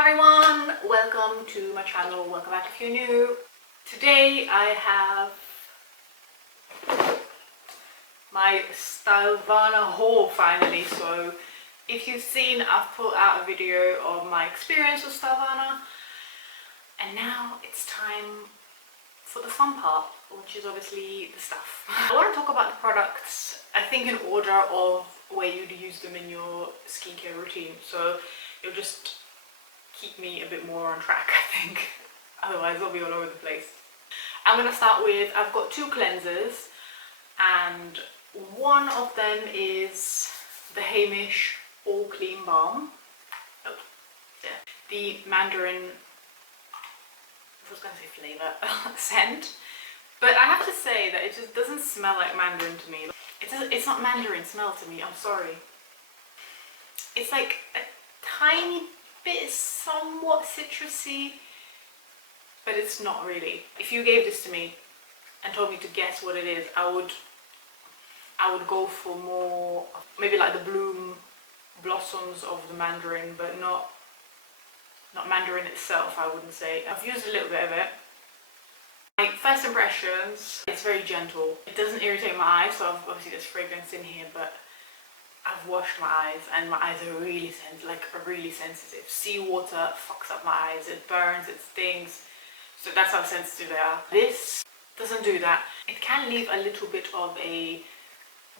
Hi everyone, welcome to my channel, welcome back if you're new. Today I have my Stylevana haul finally. So if you've seen, I've put out a video of my experience with Stylevana, and now it's time for the fun part, which is obviously the stuff. I want to talk about the products, I think in order of where you'd use them in your skincare routine, so you'll just keep me a bit more on track, I think. Otherwise I'll be all over the place. I'm going to start with, I've got two cleansers, and one of them is the Heimish All Clean Balm. Oh, yeah. The Mandarin, I was going to say flavour, scent. But I have to say that it just doesn't smell like Mandarin to me. It's not Mandarin smell to me, I'm sorry. It's like a tiny bit somewhat citrusy, but it's not really. If you gave this to me and told me to guess what it is, I would go for more, maybe like the bloom blossoms of the Mandarin, but not Mandarin itself, I wouldn't say. I've used a little bit of it. My first impressions, it's very gentle. It doesn't irritate my eyes, so obviously there's fragrance in here, but I've washed my eyes and my eyes are really sensitive. Seawater fucks up my eyes, it burns, it stings, so that's how sensitive they are. This doesn't do that. It can leave a little bit of a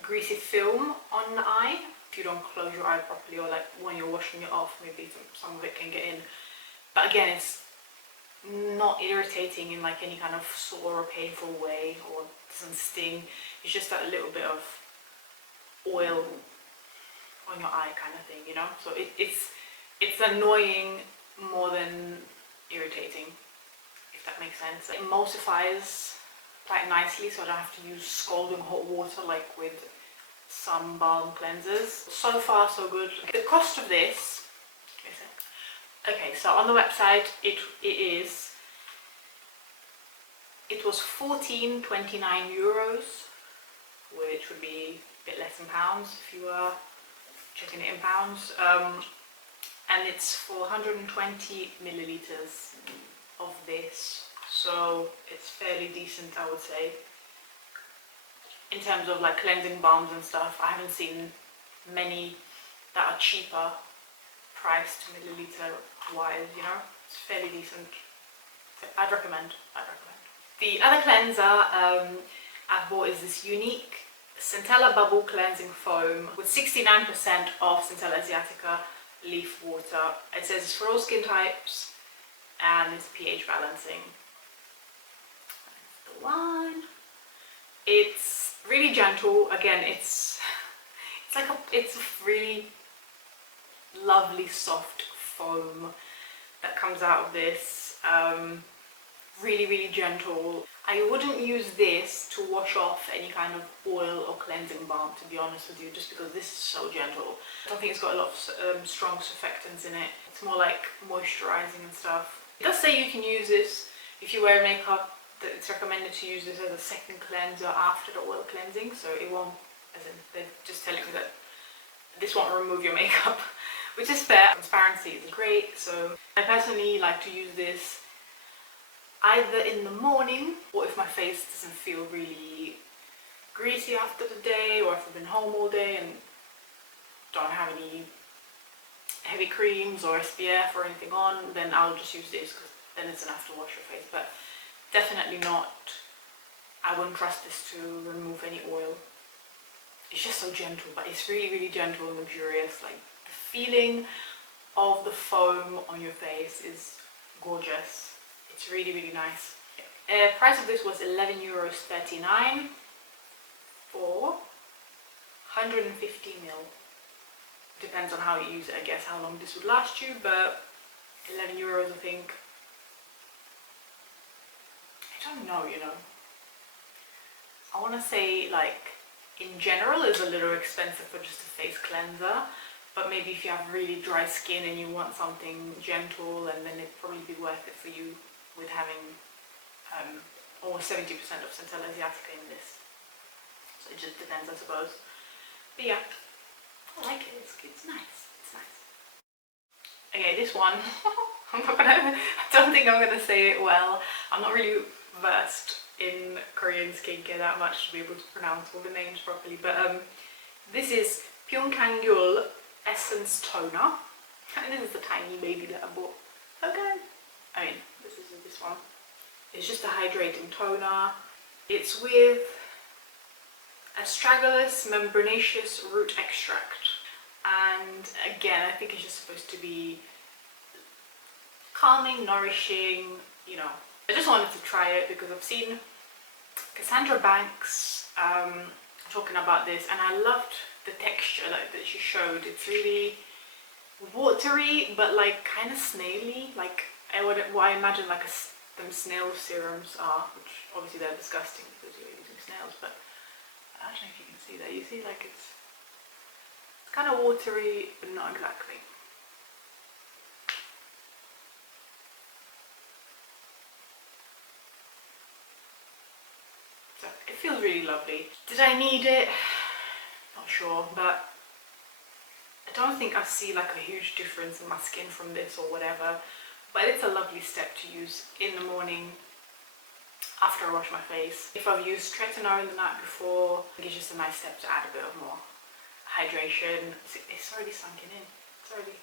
greasy film on the eye if you don't close your eye properly, or like when you're washing it off, maybe some of it can get in. But again, it's not irritating in like any kind of sore or painful way, or doesn't sting. It's just that little bit of oil on your eye kind of thing, you know. So it's annoying more than irritating, if that makes sense. It emulsifies quite nicely, so I don't have to use scalding hot water like with some balm cleansers. So far so good. The cost of this, okay, so on the website it was €14.29, which would be a bit less in pounds if you were checking it in pounds, and it's for 120 milliliters of this, so it's fairly decent, I would say. In terms of like cleansing balms and stuff, I haven't seen many that are cheaper priced milliliter wise, you know. It's fairly decent. So I'd recommend. The other cleanser I've bought is this Iunik Centella Bubble Cleansing Foam with 69% of Centella Asiatica leaf water. It says it's for all skin types and it's pH balancing. That's the one. It's really gentle. Again, it's a really lovely soft foam that comes out of this. Really gentle. I wouldn't use this to wash off any kind of oil or cleansing balm, to be honest with you, just because this is so gentle. I don't think it's got a lot of strong surfactants in it. It's more like moisturizing and stuff. It does say you can use this if you wear makeup, that it's recommended to use this as a second cleanser after the oil cleansing, so it won't, as in they're just telling you that this won't remove your makeup, which is fair. Transparency is great, so I personally like to use this either in the morning, or if my face doesn't feel really greasy after the day, or if I've been home all day and don't have any heavy creams or SPF or anything on, then I'll just use this because then it's enough to wash your face. But definitely not, I wouldn't trust this to remove any oil. It's just so gentle, but it's really gentle and luxurious. Like, the feeling of the foam on your face is gorgeous. It's really nice. Price of this was €11.39 for 150 ml. Depends on how you use it, I guess, how long this would last you, but €11, I think. I don't know, you know. I want to say, like, in general, it's a little expensive for just a face cleanser, but maybe if you have really dry skin and you want something gentle, and then it'd probably be worth it for you with having almost 70% of Centella Asiatica in this. So it just depends, I suppose. But yeah, I like it. It's nice. It's nice. Okay, this one, I don't think I'm gonna say it well. I'm not really versed in Korean skincare that much to be able to pronounce all the names properly, but this is Pyunkang Essence Toner. And this is the tiny baby that I bought. Okay. I mean, this is this one. It's just a hydrating toner. It's with astragalus membranaceous root extract. And again, I think it's just supposed to be calming, nourishing, you know. I just wanted to try it because I've seen Cassandra Banks talking about this, and I loved the texture that she showed. It's really watery, but like kind of snaily, like what I imagine like them snail serums are, which obviously they're disgusting because you're using snails, but I don't know if you can see that. You see, like it's kind of watery, but not exactly. So it feels really lovely. Did I need it? Not sure, but I don't think I see like a huge difference in my skin from this or whatever, but it's a lovely step to use in the morning after I wash my face. If I've used tretinoin the night before, I think it's just a nice step to add a bit of more hydration. It's already sunken in. It's already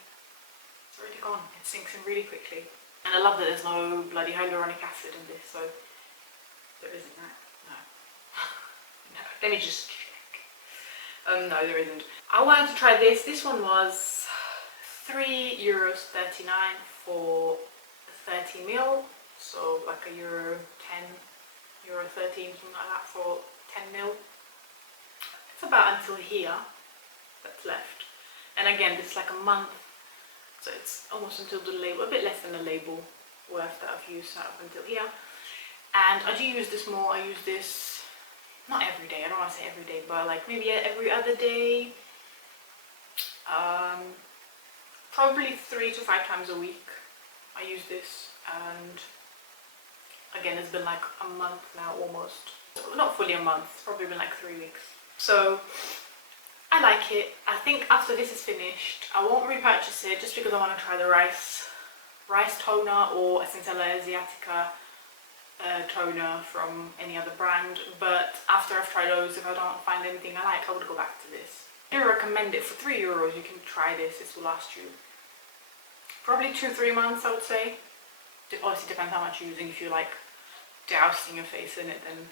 gone. It sinks in really quickly. And I love that there's no bloody hyaluronic acid in this, so there isn't that. No. No. Let me just check. No, there isn't. I wanted to try this. This one was €3.39 for 30 ml. So like €1.10, €1.13, something like that for 10 ml. It's about until here that's left. And again, this is like a month. So it's almost until the label, a bit less than the label worth that I've used up until here. And I do use this more. I use this not every day, I don't want to say every day, but like maybe every other day. Probably 3 to 5 times a week I use this, and again it's been like a month now almost. Not fully a month, it's probably been like 3 weeks. So I like it. I think after this is finished I won't repurchase it just because I want to try the rice toner or Centella Asiatica toner from any other brand, but after I've tried those, if I don't find anything I like, I would go back to this. I do recommend it. For €3 you can try this. This will last you probably 2-3 months, I would say. It obviously depends how much you're using. If you like dousing your face in it, then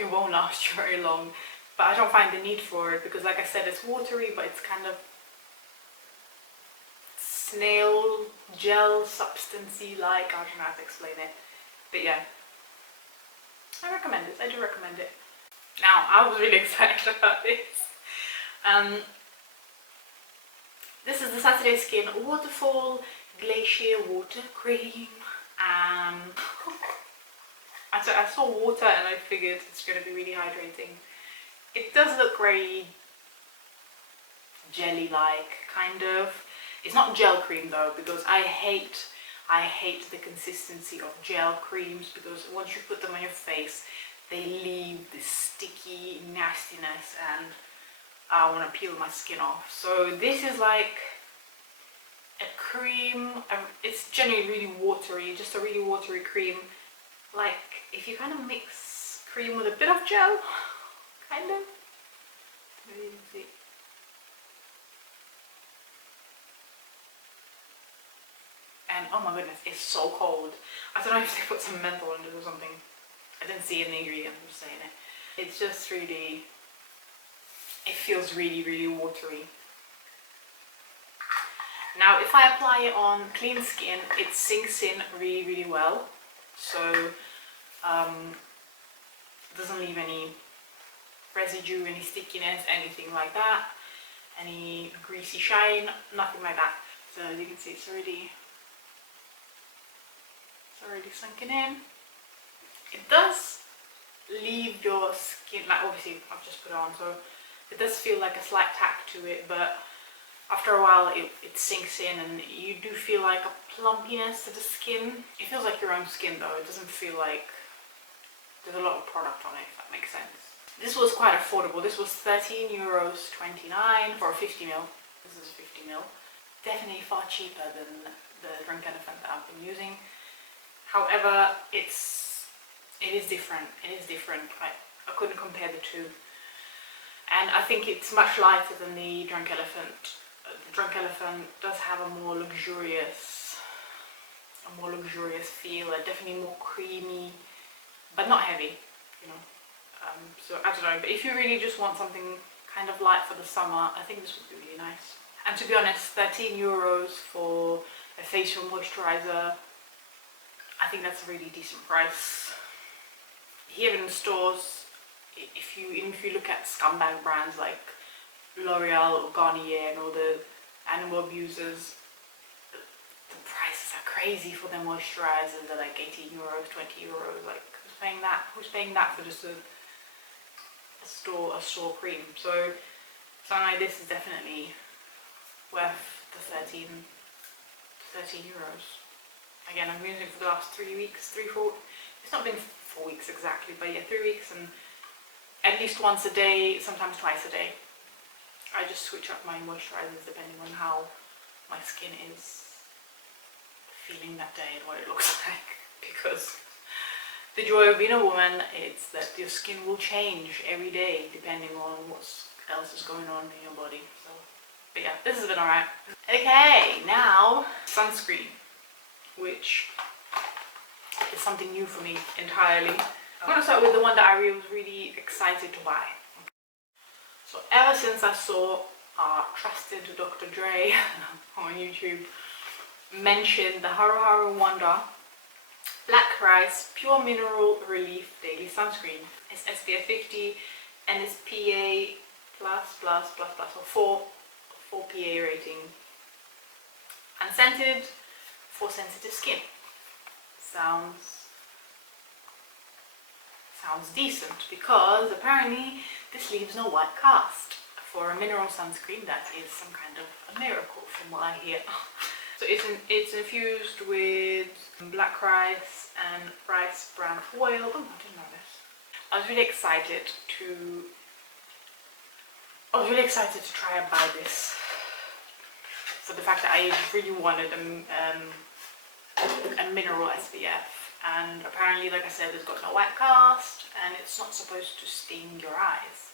it won't last you very long, but I don't find the need for it because, like I said, it's watery, but it's kind of snail gel substancey like. I don't know how to explain it. But yeah, I recommend this. I do recommend it. Now, I was really excited about this. This is the Saturday Skin Waterfall Glacier Water Cream. I saw water and I figured it's going to be really hydrating. It does look very jelly-like, kind of. It's not gel cream though, because I hate the consistency of gel creams, because once you put them on your face they leave this sticky nastiness and I want to peel my skin off. So this is like a cream. It's generally really watery, just a really watery cream, like if you kind of mix cream with a bit of gel, kind of. Maybe you can see. And oh my goodness, it's so cold. I don't know if they put some menthol in it or something. I didn't see any ingredients, I'm just saying it. It's just really, it feels really, really watery. Now, if I apply it on clean skin, it sinks in really, really well. So, it doesn't leave any residue, any stickiness, anything like that. Any greasy shine, nothing like that. So as you can see, it's already sunken in. It does leave your skin, like obviously I've just put it on, so it does feel like a slight tack to it, but after a while it sinks in and you do feel like a plumpiness to the skin. It feels like your own skin though, it doesn't feel like there's a lot of product on it, if that makes sense. This was quite affordable. This was €13.29 for a 50 ml. This is 50 ml. definitely far cheaper than the Drunk Elephant that I've been using. However, it is different. It is different. I couldn't compare the two. And I think it's much lighter than the Drunk Elephant. The Drunk Elephant does have a more luxurious feel, definitely more creamy, but not heavy, you know. So I don't know, but if you really just want something kind of light for the summer, I think this would be really nice. And to be honest, 13 euros for a facial moisturizer, I think that's a really decent price. Here in the stores, if you look at scumbag brands like L'Oreal or Garnier and all the animal abusers, the prices are crazy for their moisturizers. They're like 18 euros, 20 euros. Like, who's paying that? Who's paying that for just a store cream? So something like this is definitely worth the 13 euros. Again, I've been using it for the last 3 weeks, 4. It's not been 4 weeks exactly, but yeah, 3 weeks, and at least once a day, sometimes twice a day. I just switch up my moisturizers depending on how my skin is feeling that day and what it looks like. Because the joy of being a woman is that your skin will change every day depending on what else is going on in your body. So, but yeah, this has been alright. Okay, now sunscreen, which is something new for me entirely. I'm going to start with the one that I was really excited to buy. So ever since I saw our trusted Dr. Dre on YouTube mention the Haruharu Wonder Black Rice Pure Mineral Relief Daily Sunscreen. It's SPF 50 and it's PA++++, or 4 PA rating. Unscented for sensitive skin. Sounds decent, because apparently this leaves no white cast. For a mineral sunscreen, that is some kind of a miracle from what I hear. So it's infused with black rice and rice bran oil. Oh, I didn't know this. I was really excited to try and buy this, for the fact that I really wanted a mineral SPF. And apparently, like I said, it's got no white cast and it's not supposed to sting your eyes.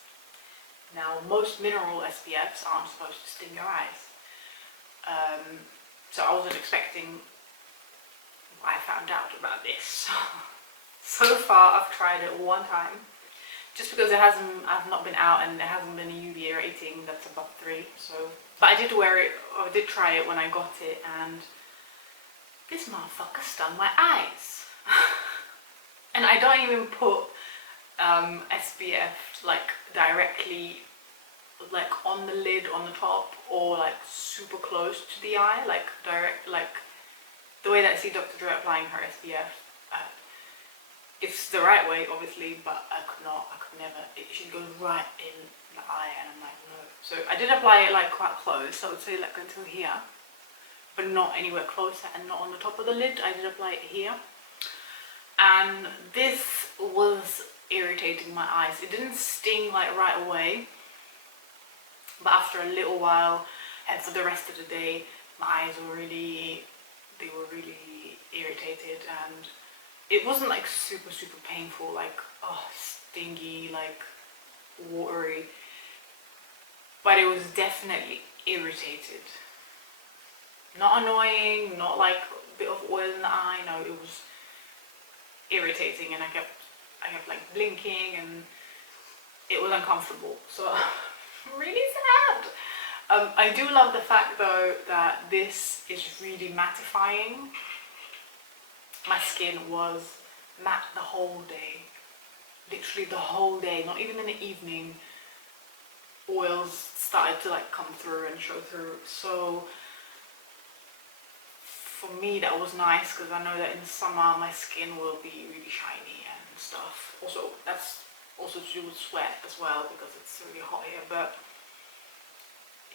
Now, most mineral SPFs aren't supposed to sting your eyes. So I wasn't expecting what I found out about this. So far, I've tried it one time, just because I've not been out and there hasn't been a UV rating that's above 3. So, but I did wear it, or I did try it when I got it, and this motherfucker stung my eyes. And I don't even put SPF like directly like on the lid on the top, or like super close to the eye, like direct, like the way that I see Dr. Dre applying her SPF. It's the right way, obviously, but I could never. It should go right in the eye, and I'm like, no. So I did apply it like quite close, so I would say like until here, but not anywhere closer, and not on the top of the lid. I did apply it here. And this was irritating my eyes. It didn't sting like right away, but after a little while, and for the rest of the day, my eyes were really irritated, and it wasn't like super painful, like stingy, like watery, but it was definitely irritated. Not annoying, not like a bit of oil in the eye. No, it was irritating, and I kept like blinking, and it was uncomfortable. So I'm really sad. I do love the fact though that this is really mattifying. My skin was matte the whole day, literally the whole day, not even in the evening. Oils started to like come through and show through. So for me that was nice, because I know that in summer my skin will be really shiny and stuff. Also, that's also to do with sweat as well, because it's really hot here, but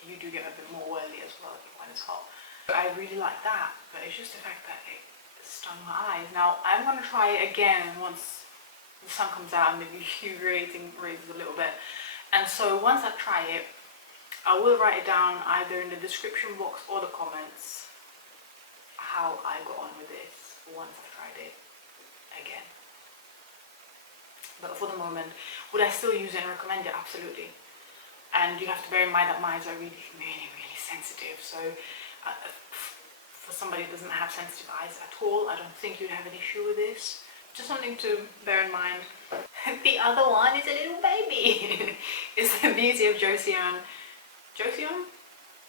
you do get a bit more oily as well when it's hot. But I really like that, but it's just the fact that it stung my eyes. Now I'm going to try it again once the sun comes out and the UV rating raises a little bit. And so once I try it, I will write it down either in the description box or the comments how I got on with this once I've tried it again. But for the moment, would I still use it and recommend it? Absolutely. And you have to bear in mind that my eyes are really, really, really sensitive. So for somebody who doesn't have sensitive eyes at all, I don't think you'd have an issue with this. Just something to bear in mind. The other one is a little baby. It's the Beauty of Joseon. Joseon?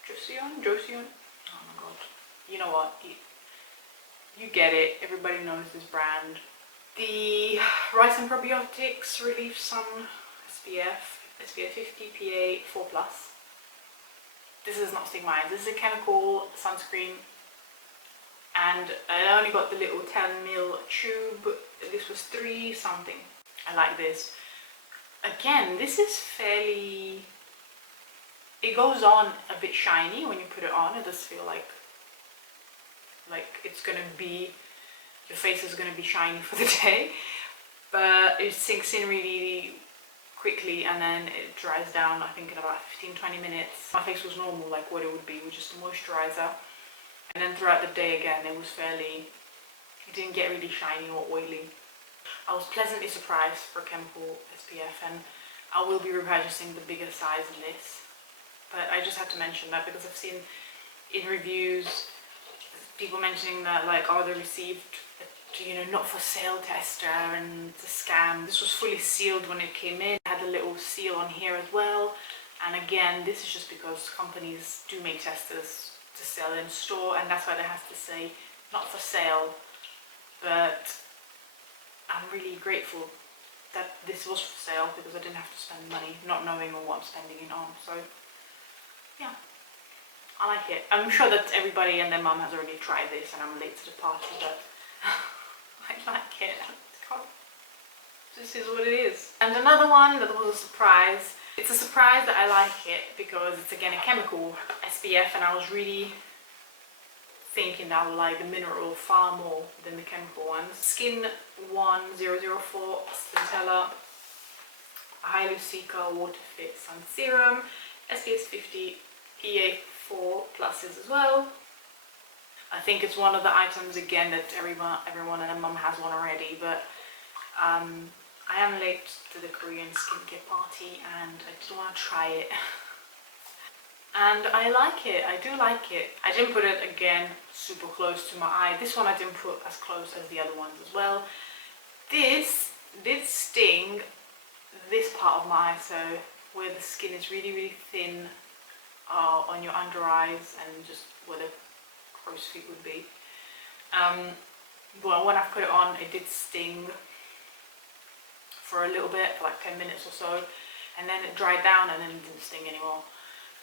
Oh my god. You know what? You get it. Everybody knows this brand. The Rice and Probiotics Relief Sun SPF 50 PA 4+. This is not stigmatized. This is a chemical sunscreen, and I only got the little 10ml tube. This was 3 something. I like this. Again, this is fairly, it goes on a bit shiny when you put it on. It does feel like it's gonna be, your face is gonna be shiny for the day, but it sinks in really quickly and then it dries down, I think in about 15-20 minutes. My face was normal, like what it would be with just a moisturizer. And then throughout the day again, it was fairly, it didn't get really shiny or oily. I was pleasantly surprised for chemical SPF, and I will be repurchasing the bigger size in this. But I just have to mention that because I've seen in reviews people mentioning that like, oh, they received a, you know, not for sale tester and it's a scam. This was fully sealed when it came in. It had a little seal on here as well. And again, this is just because companies do make testers to sell in store, and that's why they have to say not for sale. But I'm really grateful that this was for sale because I didn't have to spend money not knowing what I'm spending it on. So yeah, I like it. I'm sure that everybody and their mum has already tried this and I'm late to the party, but I like it. This is what it is. And another one that was a surprise. It's a surprise that I like it because it's again a chemical SPF, and I was really thinking that I would like the mineral far more than the chemical ones. Skin 1004 Stylevana Hylucica Water Fit Sun Serum, SPF 50 PA 4+ as well. I think it's one of the items again that everyone and their mum has one already, but I am late to the Korean skincare party and I just want to try it. And I like it, I do like it. I didn't put it again super close to my eye. This one I didn't put as close as the other ones as well. This did sting this part of my eye, so where the skin is really, really thin on your under eyes and just where the crow's feet would be. Well, when I put it on, it did sting for a little bit, for like 10 minutes or so, and then it dried down and then it didn't sting anymore.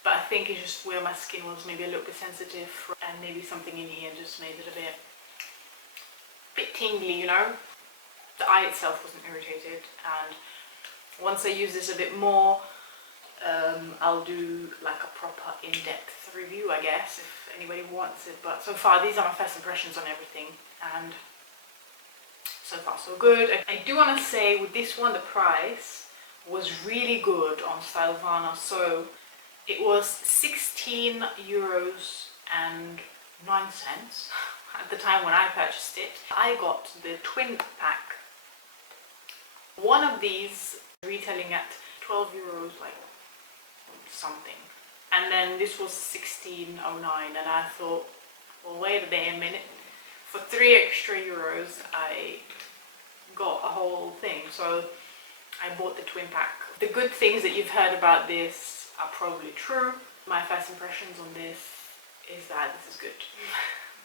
But I think it's just where my skin was maybe a little bit sensitive, and maybe something in here just made it a bit tingly, you know. The eye itself wasn't irritated, and once I use this a bit more, I'll do like a proper in-depth review, I guess, if anybody wants it. But so far, these are my first impressions on everything, and so far so good. I do want to say with this one, the price was really good on Stylevana. So it was 16 euros and 9 cents at the time when I purchased it. I got the twin pack. One of these retailing at 12 euros, like something, and then this was 16.09, and I thought, well, wait a minute, for 3 extra euros I got a whole thing, so I bought the twin pack. The good things that you've heard about this are probably true. My first impressions on this is that this is good.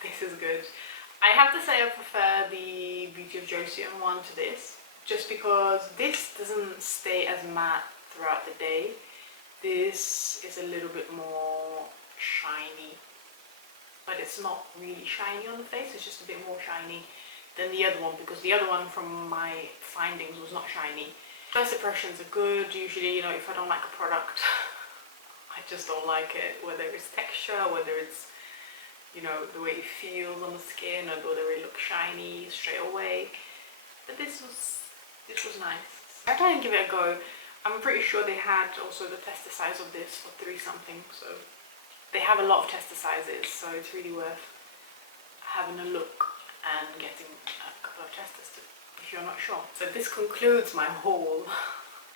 This is good. I have to say I prefer the Beauty of Joseon one to this, just because this doesn't stay as matte throughout the day. This is a little bit more shiny, but it's not really shiny on the face, it's just a bit more shiny than the other one, because the other one from my findings was not shiny. First impressions are good. Usually, you know, if I don't like a product, I just don't like it, whether it's texture, whether it's, you know, the way it feels on the skin, or whether it looks shiny straight away. But this was nice. I try and give it a go. I'm pretty sure they had also the tester size of this for 3 something, so they have a lot of tester sizes, so it's really worth having a look and getting a couple of testers to, if you're not sure. So this concludes my haul.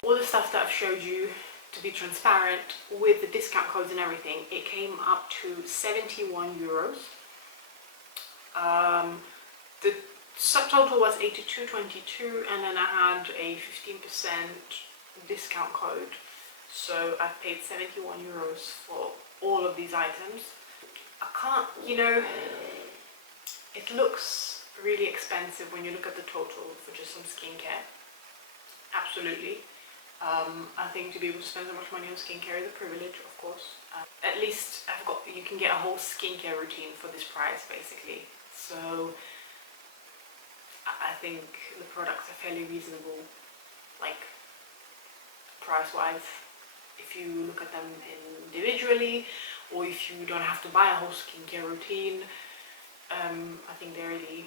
All the stuff that I've showed you, to be transparent, with the discount codes and everything, it came up to 71 euros. The subtotal was 82.22, and then I had a 15% discount code, so I paid 71 euros for all of these items. I can't, you know, it looks really expensive when you look at the total for just some skincare. Absolutely. I think to be able to spend so much money on skincare is a privilege, of course. At least you can get a whole skincare routine for this price, basically. So I think the products are fairly reasonable, like price-wise, if you look at them individually, or if you don't have to buy a whole skincare routine. I think they're really,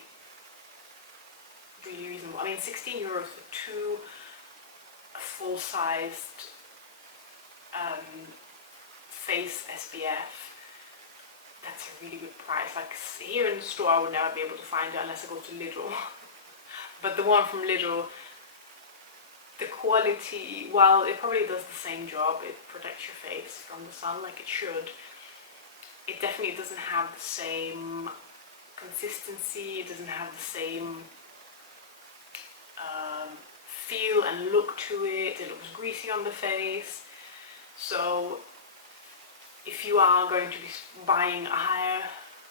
really reasonable. I mean, 16 euros for 2 full-sized face SPF. That's a really good price. Like here in the store, I would never be able to find it unless I go to Lidl. But the one from Lidl, the quality, while it probably does the same job, it protects your face from the sun like it should, it definitely doesn't have the same consistency, it doesn't have the same feel and look to it. It looks greasy on the face. So if you are going to be buying a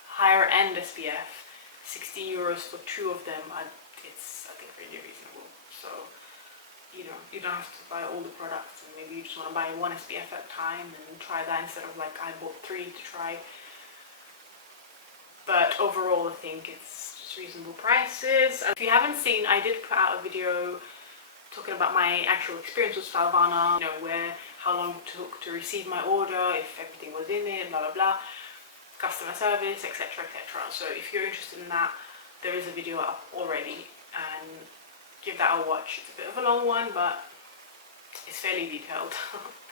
higher end SPF, 16 euros for 2 of them, it's, I think, really reasonable. So, you know, you don't have to buy all the products, and maybe you just want to buy 1 SPF at a time and try that instead of like I bought 3 to try. But overall, I think it's just reasonable prices. If you haven't seen, I did put out a video talking about my actual experience with Stylevana, you know, how long it took to receive my order, if everything was in it, blah blah blah, customer service, etc, etc. So if you're interested in that, there is a video up already, and give that a watch. It's a bit of a long one, but it's fairly detailed.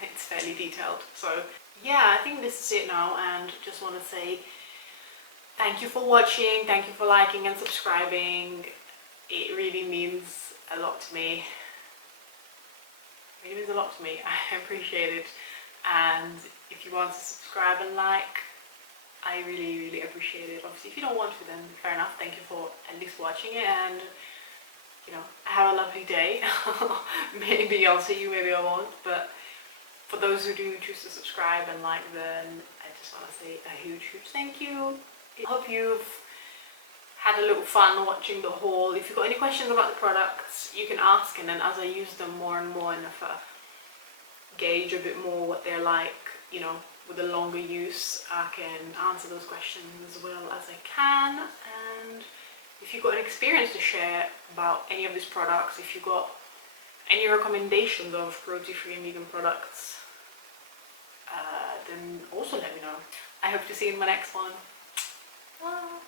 It's fairly detailed. So yeah, I think this is it now, and just want to say thank you for watching, thank you for liking and subscribing. It really means a lot to me. It really means a lot to me. I appreciate it. And if you want to subscribe and like, I really, really appreciate it. Obviously, if you don't want to, then fair enough. Thank you for at least watching it, and you know, have a lovely day. Maybe I'll see you, maybe I won't. But for those who do choose to subscribe and like, then I just want to say a huge, huge thank you. I hope you've had a little fun watching the haul. If you've got any questions about the products, you can ask, and then as I use them more and more, and if I gauge a bit more what they're like, you know, with a longer use, I can answer those questions as well as I can. And if you've got an experience to share about any of these products, if you've got any recommendations of cruelty-free and vegan products, then also let me know. I hope to see you in my next one. Bye.